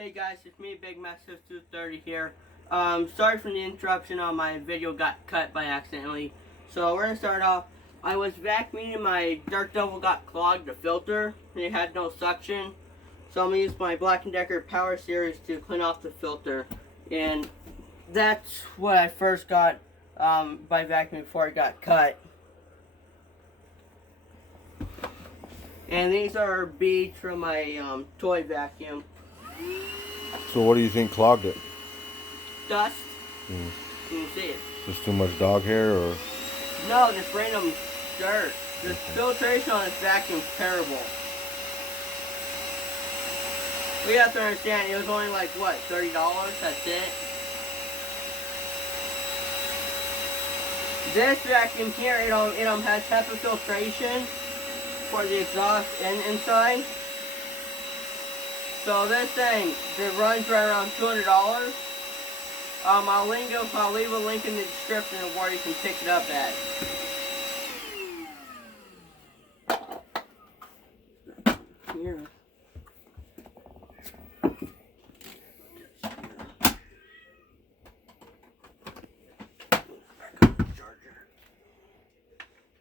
Hey guys, it's me, Big Massive 230 here. Sorry for the interruption on my video got cut by accidentally. So we're gonna start off. I was vacuuming my Dark Devil got clogged the filter and it had no suction. So I'm gonna use my Black & Decker Power Series to clean off the filter. And that's what I first got by vacuuming before it got cut. And these are beads from my toy vacuum. So what do you think clogged it? Dust. You can see it. Just too much dog hair, or? No, just random dirt. The filtration on this vacuum is terrible. We have to understand, it was only like, what, $30? That's it. This vacuum here, it has HEPA filtration for the exhaust and inside. So this thing, it runs right around $200. I'll leave a link in the description of where you can pick it up at. Here.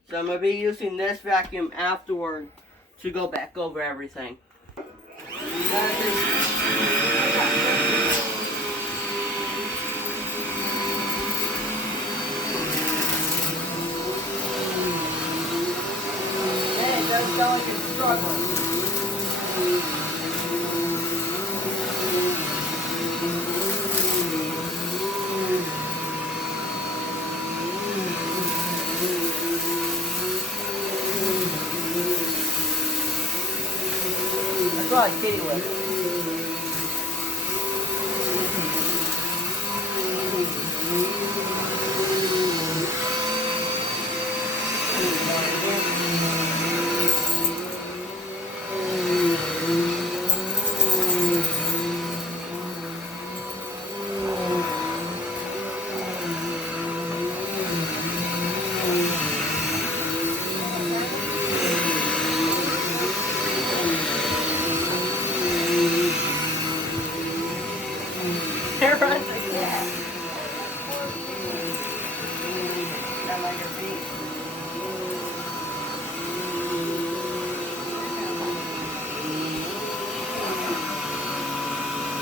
So I'm going to be using this vacuum afterward to go back over everything. Hey, it doesn't sound like it's struggling. That's what I kitty with. There runs a cat. Sound like your feet.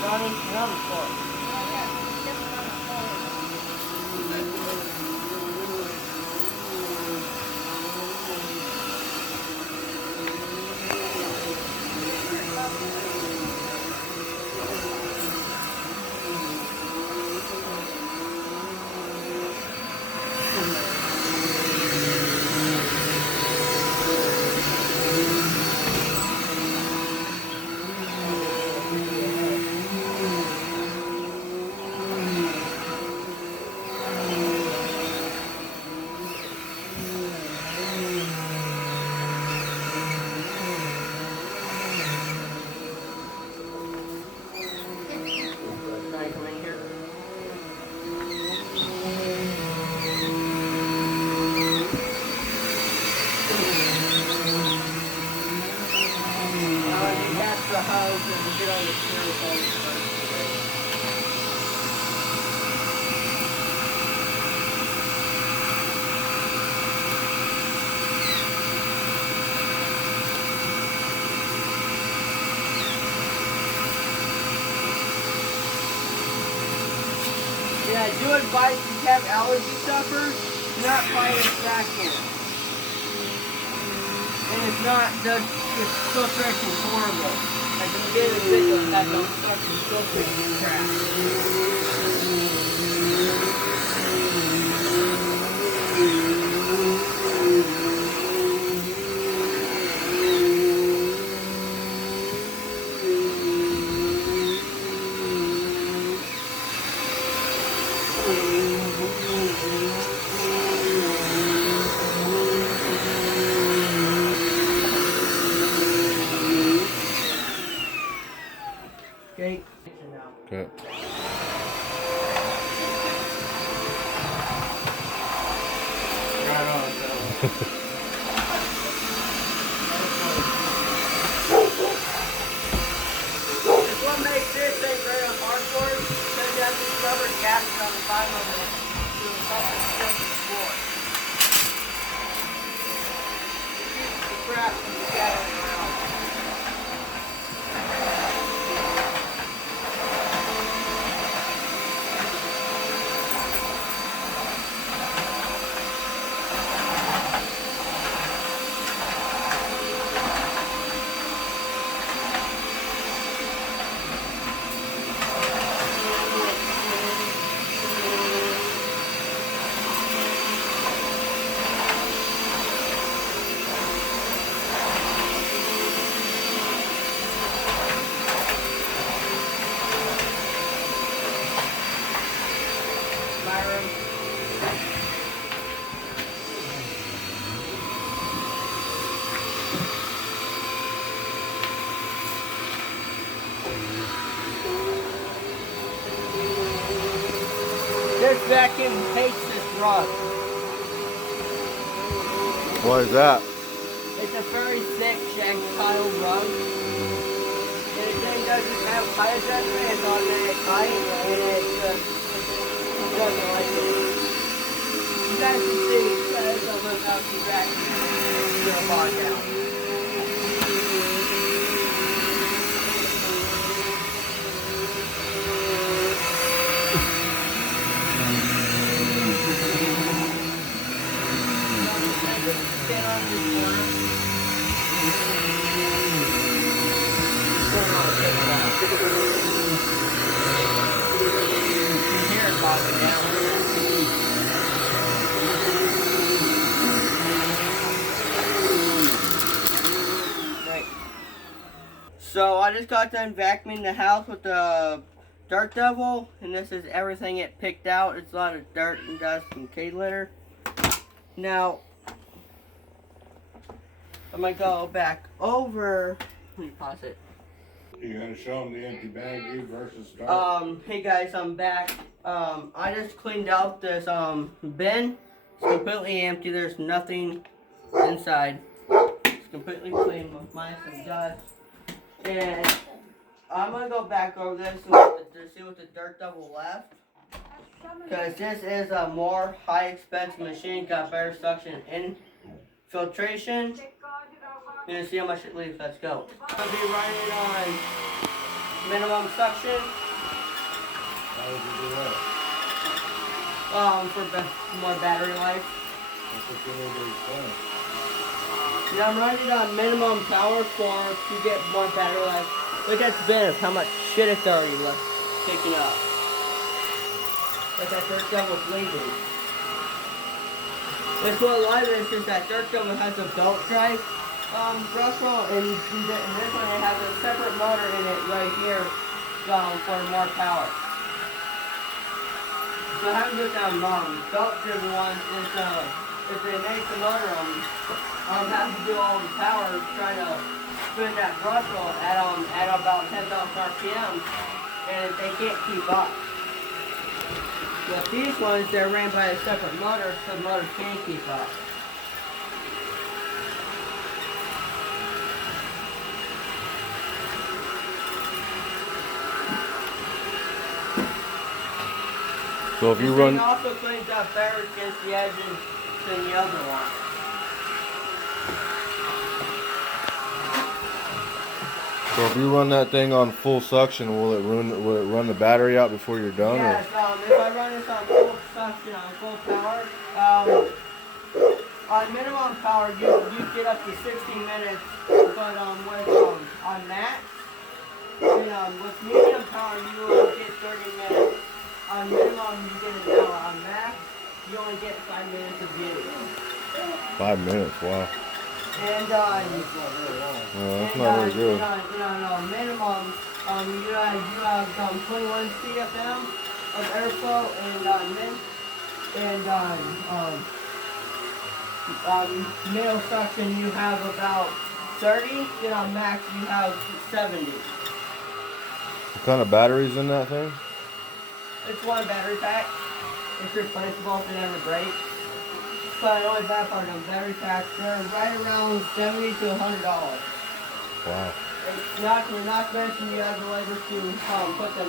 Johnny, you're on the floor. The hose and get all the screws on. Yeah, I do advise if you have allergy sufferers, not buy this vacuum. And it's not, the filtration is horrible. Like the beginning of the video, that don't suck the filtration crap. Okay. Okay. Right on, It's what makes this thing This vacuum hates this rug. Why is that? It's a very thick shag tile rug. And it then doesn't have high adjustment, it's automatic height, and it doesn't like it. You guys can see that it's a look out the vacuum. You're a bar down. Stand on this corner. You can hear it bogging down. Right. So I just got done vacuuming the house with the Dirt Devil, and this is everything it picked out. It's a lot of dirt and dust and K litter. Now, I'm gonna go back over. Let me pause it. You gotta show them the empty baggie versus dark. Hey guys, I'm back. I just cleaned out this bin. It's completely empty. There's nothing inside. It's completely clean with minus some dust. And I'm gonna go back over this to see what the Dirt Devil left. Because this is a more high expense machine, got better suction and filtration. You're gonna see how much it leaves. Let's go. I'll be running on minimum suction. How would you do that? For more battery life. That's what you need to explain. Yeah, I'm running on minimum power to get more battery life. Look at the bin of how much shit it's already left taking up. Like that Dirt Devil's leaving. That's what a lot of this is, that Dirt Devil has a belt drive brush roll, and this one it has a separate motor in it right here for more power. So how to do it down belt driven one is if they make the motor have to do all the power trying to spin that brush roll at about 10,000 RPM, and they can't keep up. With these ones, they're ran by a separate motor, so the motor can keep up. So if you This run, thing also cleans up better against the edges than the other one. so if you run that thing on full suction, will it run the battery out before you're done? Yes, if I run this on full suction, on full power, on minimum power, you get up to 60 minutes, but on max, and with medium power, you will get 30 minutes. On minimum, you get an hour. On max, you only get 5 minutes of view. 5 minutes, wow. And That's not very good. on minimum, you have 21 CFM of airflow, and on middle suction you have about 30, then on max you have 70. What kind of batteries in that thing? It's one battery pack. It's replaceable if it ever breaks. But the only bad part of battery packs, they're right around $70 to $100. Wow. It's not, we're not mentioning the other labor to put them